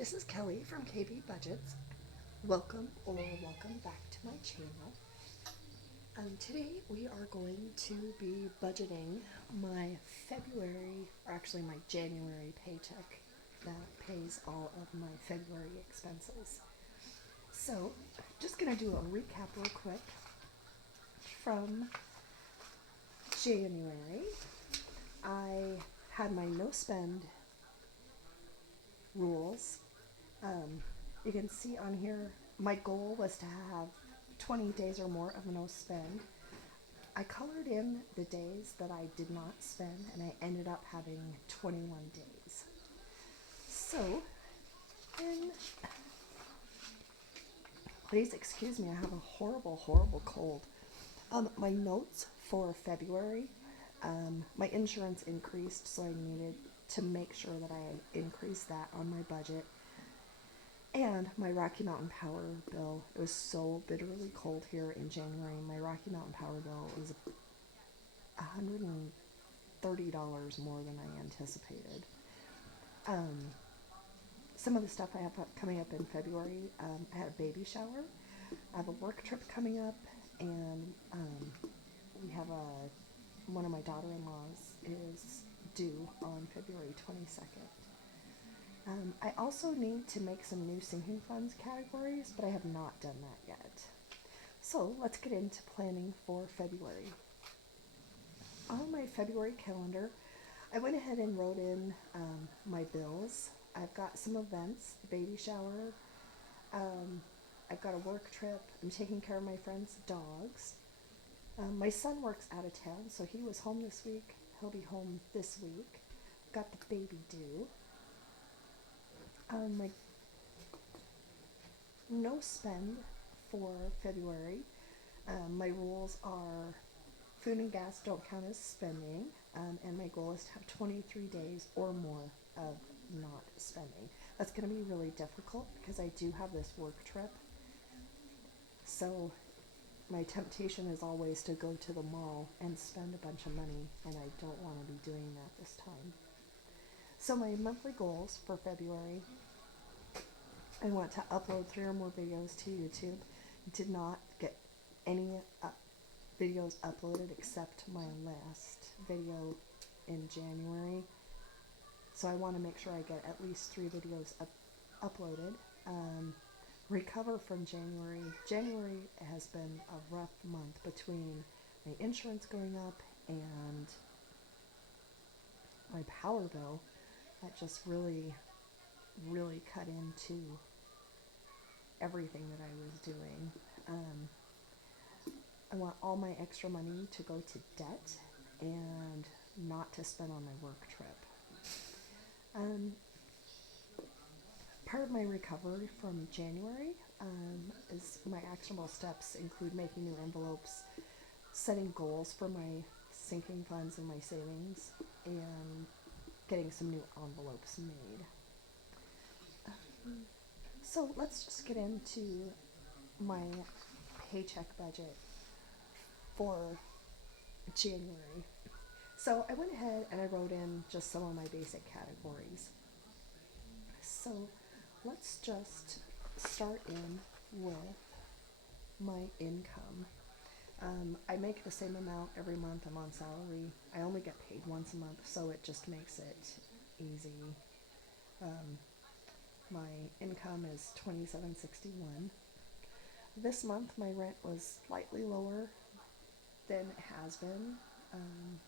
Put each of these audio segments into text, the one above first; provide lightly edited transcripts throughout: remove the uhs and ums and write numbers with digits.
This is Kelly from KB Budgets. Welcome back to my channel. Today we are going to be budgeting my February, or actually my January paycheck that pays all of my February expenses. So, just going to do a recap real quick from January. I had my no spend rules. You can see on here, my goal was to have 20 days or more of no spend. I colored in the days that I did not spend, and I ended up having 21 days. So, in please excuse me, I have a horrible cold. My notes for February, my insurance increased, so I needed to make sure that I increased that on my budget. And my Rocky Mountain Power bill, it was so bitterly cold here in January. My Rocky Mountain Power bill was $130 more than I anticipated. Some of the stuff I have coming up in February, I had a baby shower. I have a work trip coming up, and we have one of my daughter-in-laws is due on February 22nd. I also need to make some new sinking funds categories, but I have not done that yet. So let's get into planning for February. On my February calendar, I went ahead and wrote in my bills. I've got some events, baby shower, I've got a work trip, I'm taking care of my friend's dogs. My son works out of town, so he was home this week. He'll be home this week. Got the baby due. My no spend for February. My rules are food and gas don't count as spending, and my goal is to have 23 days or more of not spending. That's going to be really difficult because I do have this work trip. So my temptation is always to go to the mall and spend a bunch of money, and I don't want to be doing that this time. So my monthly goals for February, I want to upload 3 or more videos to YouTube. Did not get any videos uploaded except my last video in January. So I want to make sure I get at least 3 videos uploaded. Recover from January. January has been a rough month between my insurance going up and my power bill. That just really cut into everything that I was doing. I want all my extra money to go to debt and not to spend on my work trip. Part of my recovery from January is my actionable steps include making new envelopes, setting goals for my sinking funds and my savings, and getting some new envelopes made. So let's just get into my paycheck budget for January. So I went ahead and I wrote in just some of my basic categories. So let's just start in with my income. I make the same amount every month. I'm on salary. I only get paid once a month, so it just makes it easy. My income is $27.61. This month my rent was slightly lower than it has been. I'm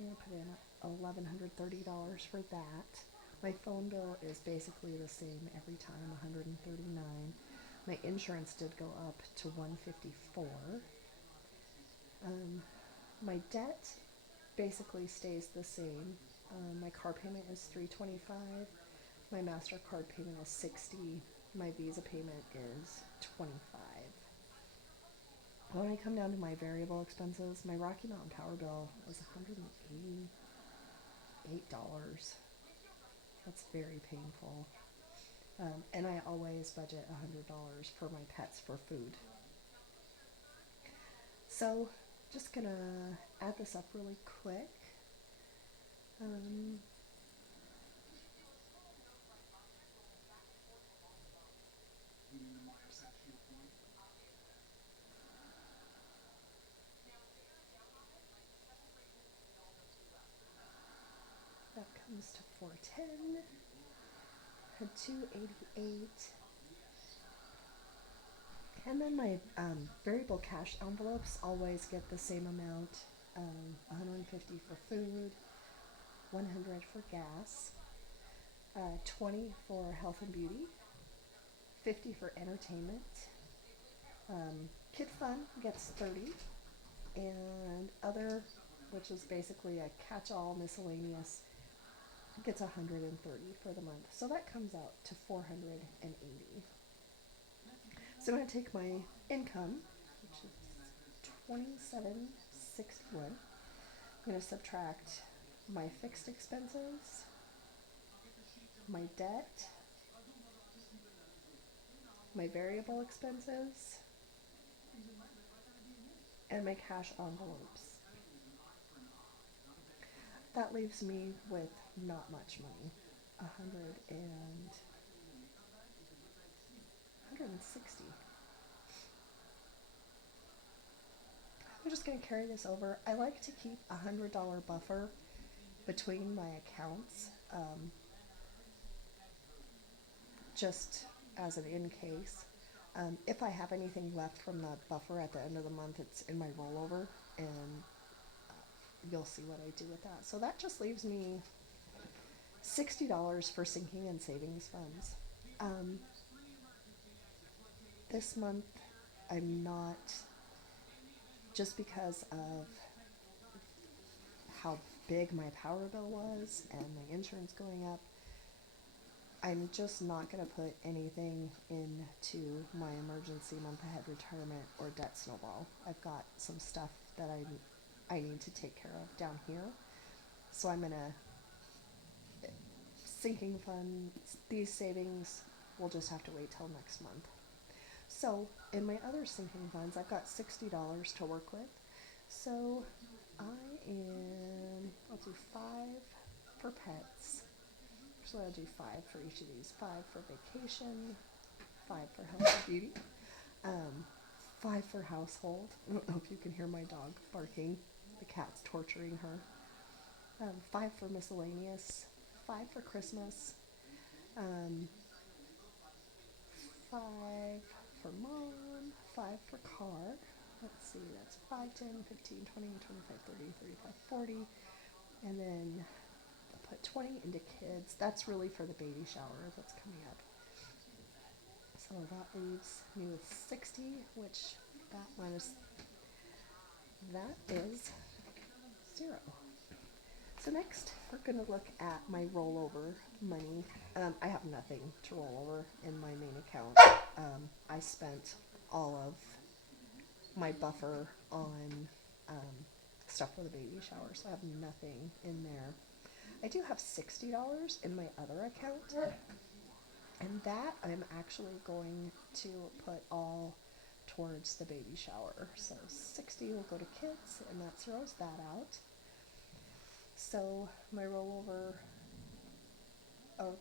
going to put in $1,130 for that. My phone bill is basically the same every time, $139. My insurance did go up to $154. My debt basically stays the same. My car payment is $325. My MasterCard payment is $60. My Visa payment is $25. When I come down to my variable expenses, my Rocky Mountain Power bill was $188. That's very painful. And I always budget $100 for my pets for food. So, just gonna add this up really quick. comes to 410, 288, and then my variable cash envelopes always get the same amount, 150 for food, 100 for gas, 20 for health and beauty, 50 for entertainment. Kid Fun gets 30, and other, which is basically a catch-all miscellaneous, gets 130 for the month. So that comes out to 480. So I'm going to take my income, which is 2761. I'm going to subtract my fixed expenses, my debt, my variable expenses, and my cash envelopes. That leaves me with not much money, 160. I'm just going to carry this over. I like to keep a $100 buffer between my accounts, just as an in case. If I have anything left from the buffer at the end of the month, it's in my rollover, and you'll see what I do with that. So that just leaves me $60 for sinking and savings funds. This month, I'm not, just because of how big my power bill was and my insurance going up, I'm just not going to put anything into my emergency month ahead retirement or debt snowball. I've got some stuff that I need to take care of down here. So I'm going to, sinking funds, these savings, we'll just have to wait till next month. So in my other sinking funds, I've got $60 to work with. So I'll do 5 for pets. Actually, I'll do 5 for each of these. 5 for vacation, 5 for health and beauty, 5 for household. I don't know if you can hear my dog barking. The cat's torturing her. 5 for miscellaneous, 5 for Christmas, 5 for mom, 5 for car. Let's see, that's 5, 10, 15, 20, 25, 30, 35, 40. And then I'll put 20 into kids. That's really for the baby shower that's coming up. So that leaves me with 60, which that minus that is 0. So next, we're going to look at my rollover money. I have nothing to roll over in my main account. I spent all of my buffer on stuff for the baby shower, so I have nothing in there. I do have $60 in my other account, and that I'm actually going to put all towards the baby shower. So 60 will go to kids, and that throws that out. So my rollover, I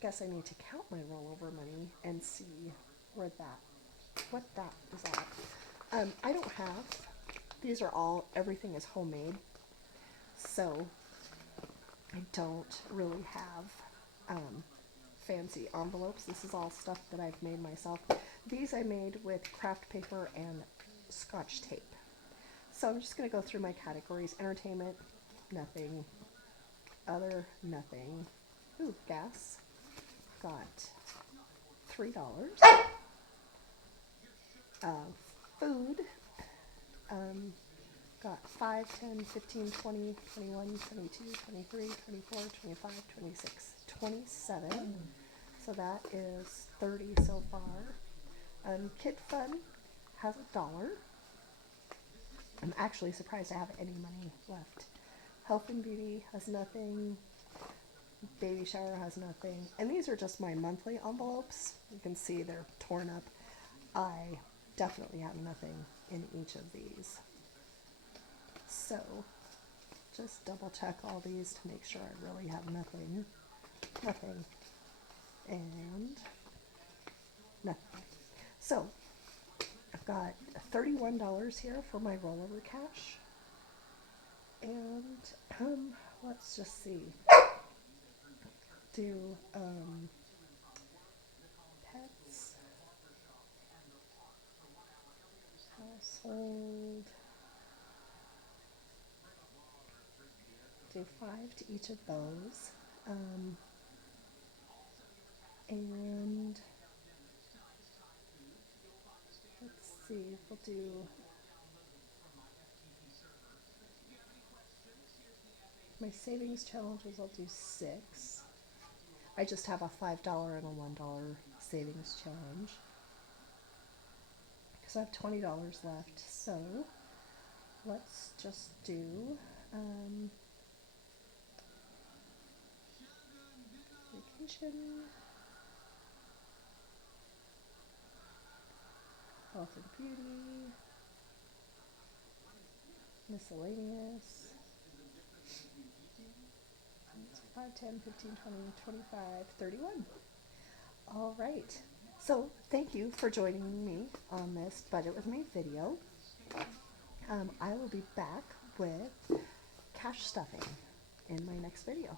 guess I need to count my rollover money and see what that is at. I don't have, these are all, everything is homemade, so I don't really have fancy envelopes. This is all stuff that I've made myself. These I made with craft paper and Scotch tape. So I'm just going to go through my categories. Entertainment, nothing. Other, nothing. Ooh, gas. Got $3. Food. Got 5, 10, 15, 20, 21, 22, 23, 24, 25, 26, 27. So that is 30 so far. Kid Fun has $1. I'm actually surprised I have any money left. Health and Beauty has nothing. Baby shower has nothing. And these are just my monthly envelopes. You can see they're torn up. I definitely have nothing in each of these. So just double check all these to make sure I really have nothing. Nothing. And nothing. So I've got $31 here for my rollover cash. And let's just see. do pets, household, do 5 to each of those. And let's see, we'll do my savings challenges, I'll do 6. I just have a $5 and a $1 savings challenge because I have $20 left. So let's just do vacation, health and beauty, miscellaneous. It's 5, 10, 15, 20, 25, 31. All right. So thank you for joining me on this Budget with Me video. I will be back with cash stuffing in my next video.